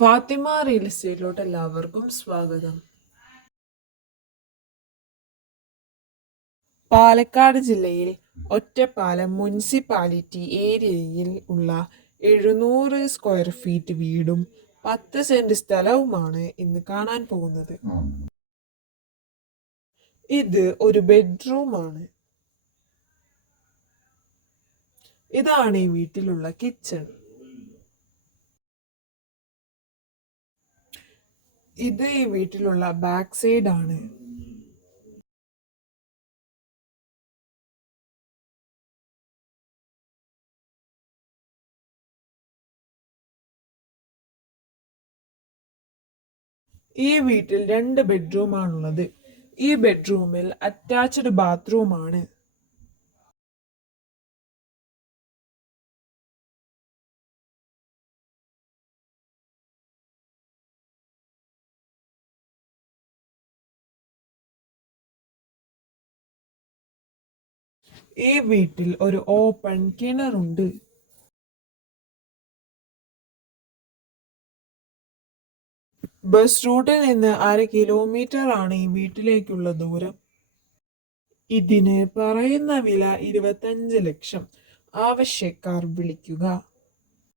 Fathima real എസ്റ്റേറ്റിലോട്ട് എല്ലാവർക്കും സ്വാഗതം. പാലക്കാട് ജില്ലയിൽ ഒറ്റപ്പാലം മുനിസിപ്പാലിറ്റി ഏരിയയിൽ ഉള്ള എഴുന്നൂറ് സ്ക്വയർ ഫീറ്റ് വീടും പത്ത് സെന്റ് സ്ഥലവുമാണ് ഇന്ന് കാണാൻ പോകുന്നത്. ഇത് ഒരു ബെഡ്റൂമാണ് ഇതാണ് ഈ വീട്ടിലുള്ള കിച്ചൺ ഇത് ഈ വീട്ടിലുള്ള ബാക്ക് സൈഡ് ആണ്. ഈ വീട്ടിൽ രണ്ട് ബെഡ്റൂം ആണുള്ളത്. ഈ ബെഡ്റൂമിൽ അറ്റാച്ച്ഡ് ബാത്റൂം ഈ വീട്ടിൽ ഒരു ഓപ്പൺ കിണറുണ്ട് ബസ് റൂട്ടിൽ നിന്ന് അര കിലോമീറ്റർ ആണ് ഈ വീട്ടിലേക്കുള്ള ദൂരം. ഇതിന് പറയുന്ന വില ഇരുപത്തഞ്ച് ലക്ഷം. ആവശ്യക്കാർ വിളിക്കുക.